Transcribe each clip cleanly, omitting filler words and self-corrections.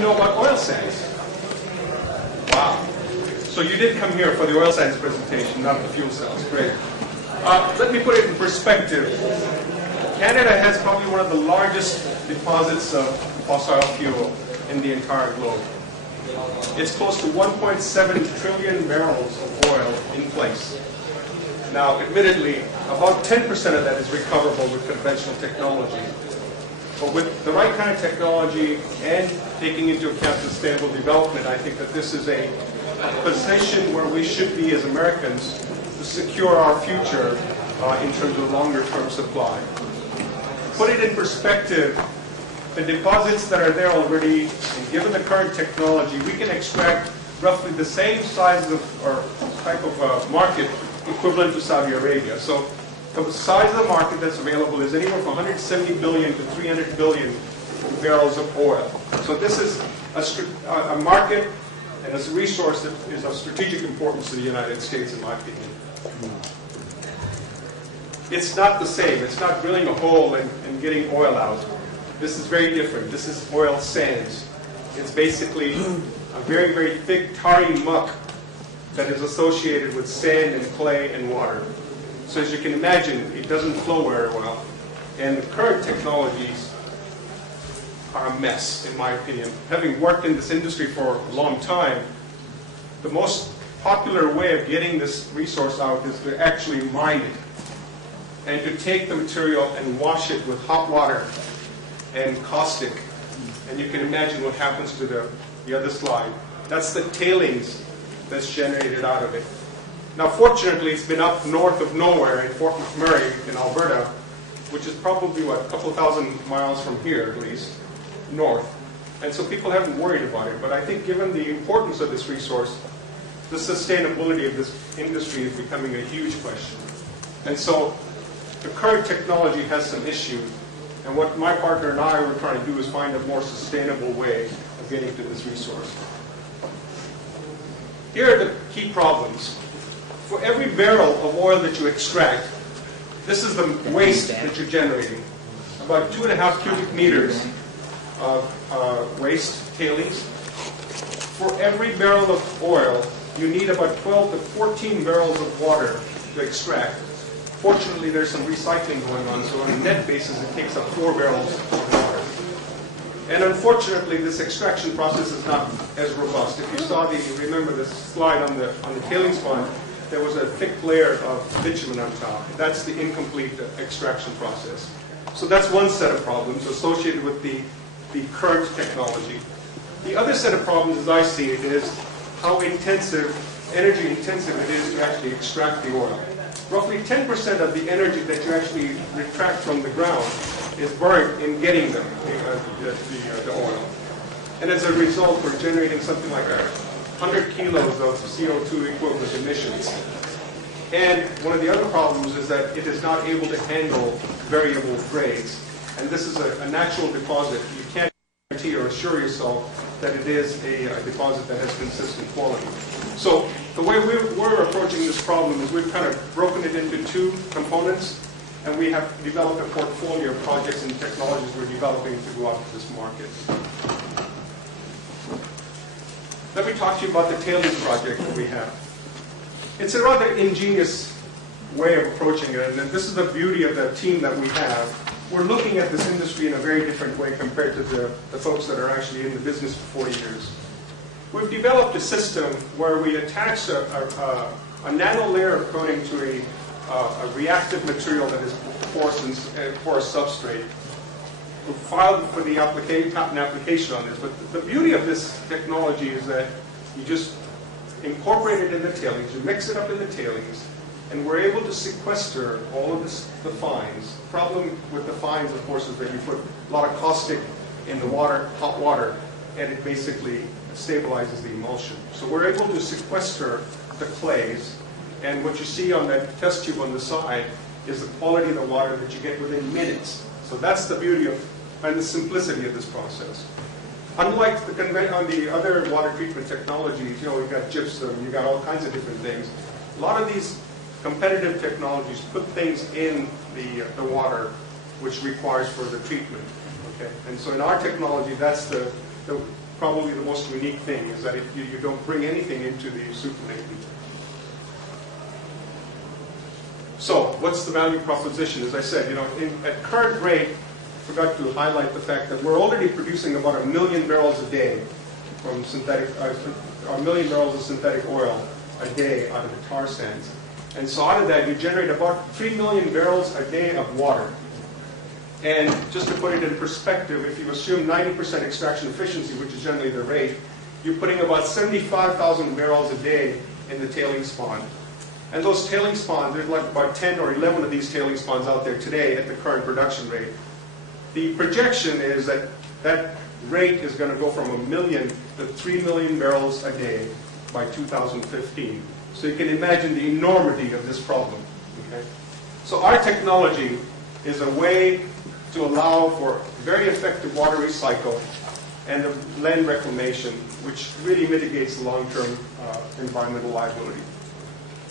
you know about oil sands? Wow. So you did come here for the oil sands presentation, not the fuel cells. Great. Let me put it in perspective. Canada has probably one of the largest deposits of fossil fuel in the entire globe. It's close to 1.7 trillion barrels of oil in place. Now, admittedly, about 10% of that is recoverable with conventional technology. But with the right kind of technology and taking into account sustainable development, I think that this is a position where we should be as Americans to secure our future in terms of longer-term supply. Put it in perspective, the deposits that are there already, and given the current technology, we can extract roughly the same size of or type of market equivalent to Saudi Arabia. So the size of the market that's available is anywhere from 170 billion to 300 billion barrels of oil. So this is a market and a resource that is of strategic importance to the United States, in my opinion. It's not the same. It's not drilling a hole and getting oil out. This is very different. This is oil sands. It's basically a very, very thick, tarry muck that is associated with sand and clay and water. So as you can imagine, it doesn't flow very well. And the current technologies are a mess, in my opinion. Having worked in this industry for a long time, the most popular way of getting this resource out is to actually mine it and to take the material and wash it with hot water and caustic. And you can imagine what happens to the other slide. That's the tailings that's generated out of it. Now, fortunately, it's been up north of nowhere in Fort McMurray in Alberta, which is probably, what, a couple thousand miles from here, at least, north. And so people haven't worried about it. But I think given the importance of this resource, the sustainability of this industry is becoming a huge question. And so the current technology has some issues. And what my partner and I were trying to do is find a more sustainable way of getting to this resource. Here are the key problems. For every barrel of oil that you extract, this is the waste that you're generating. About 2.5 cubic meters of waste, tailings. For every barrel of oil, you need about 12 to 14 barrels of water to extract. Fortunately, there's some recycling going on, so on a net basis, it takes up 4 barrels of water. And unfortunately, this extraction process is not as robust. If you saw remember this slide on the tailings pond, there was a thick layer of bitumen on top. That's the incomplete extraction process. So that's one set of problems associated with the current technology. The other set of problems, as I see it, is how energy intensive it is to actually extract the oil. Roughly 10% of the energy that you actually retract from the ground is burned in getting the oil. And as a result, we're generating something like 100 kilos of CO2 equivalent emissions. And one of the other problems is that it is not able to handle variable grades. And this is a natural deposit. You can't guarantee or assure yourself that it is a deposit that has consistent quality. So the way we're approaching this problem is we've kind of broken it into 2 components, and we have developed a portfolio of projects and technologies we're developing to go out to this market. Let me talk to you about the tailings project that we have. It's a rather ingenious way of approaching it, and this is the beauty of the team that we have. We're looking at this industry in a very different way compared to the folks that are actually in the business for 40 years. We've developed a system where we attach a nano layer of coating to a reactive material that is porous substrate. We filed for the patent application on this, but the beauty of this technology is that you just incorporate it in the tailings, you mix it up in the tailings, and we're able to sequester all of the fines. The problem with the fines, of course, is that you put a lot of caustic in the water, hot water, and it basically stabilizes the emulsion. So we're able to sequester the clays, and what you see on that test tube on the side is the quality of the water that you get within minutes. So that's the beauty of and the simplicity of this process. Unlike on the other water treatment technologies, you've got gypsum, you've got all kinds of different things. A lot of these competitive technologies put things in the water which requires further treatment. Okay? And so in our technology, that's the probably the most unique thing, is that you don't bring anything into the supernatant. So, what's the value proposition? As I said, at current rate, I forgot to highlight the fact that we're already producing about 1 million barrels a day from synthetic, 1 million barrels of synthetic oil a day out of the tar sands. And so out of that, you generate about 3 million barrels a day of water. And just to put it in perspective, if you assume 90% extraction efficiency, which is generally the rate, you're putting about 75,000 barrels a day in the tailings pond. And those tailings ponds, there's like about 10 or 11 of these tailings ponds out there today at the current production rate. The projection is that that rate is going to go from 1 million to 3 million barrels a day by 2015. So you can imagine the enormity of this problem. Okay? So our technology is a way to allow for very effective water recycle and land reclamation, which really mitigates the long-term environmental liability.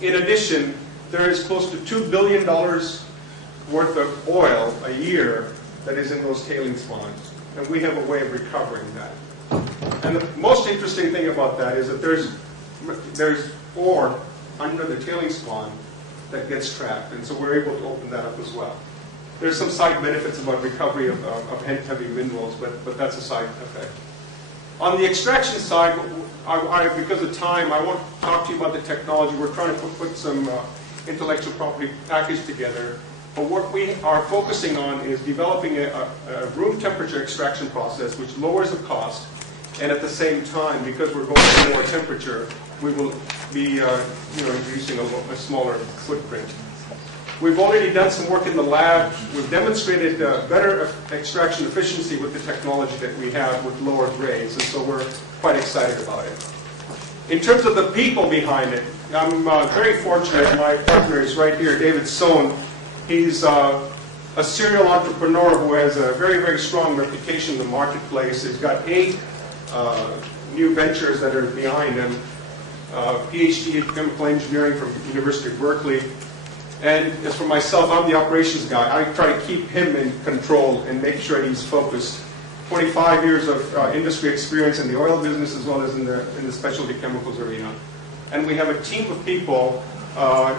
In addition, there is close to $2 billion worth of oil a year that is in those tailings ponds, and we have a way of recovering that. And the most interesting thing about that is that there's ore under the tailings pond that gets trapped, and so we're able to open that up as well. There's some side benefits about recovery of heavy minerals, but that's a side effect. On the extraction side, because of time, I won't talk to you about the technology. We're trying to put some intellectual property package together. But what we are focusing on is developing a room temperature extraction process which lowers the cost, and at the same time, because we're going to lower temperature, we will be introducing a smaller footprint. We've already done some work in the lab. We've demonstrated better extraction efficiency with the technology that we have with lower grades, and so we're quite excited about it. In terms of the people behind it, I'm very fortunate. My partner is right here, David Soane. He's a serial entrepreneur who has a very, very strong reputation in the marketplace. He's got 8 new ventures that are behind him. PhD in chemical engineering from the University of Berkeley. And as for myself, I'm the operations guy. I try to keep him in control and make sure he's focused. 25 years of industry experience in the oil business as well as in the specialty chemicals arena. And we have a team of people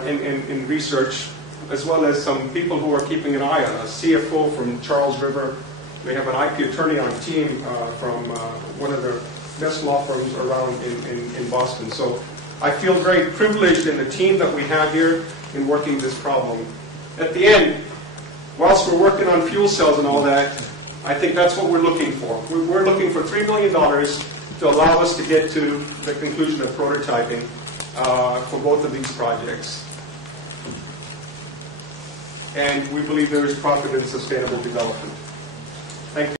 in research, as well as some people who are keeping an eye on us. CFO from Charles River. We have an IP attorney on team from one of the best law firms around in Boston. So I feel very privileged in the team that we have here in working this problem. At the end, whilst we're working on fuel cells and all that, I think that's what we're looking for. We're looking for $3 million to allow us to get to the conclusion of prototyping for both of these projects. And we believe there is profit in sustainable development.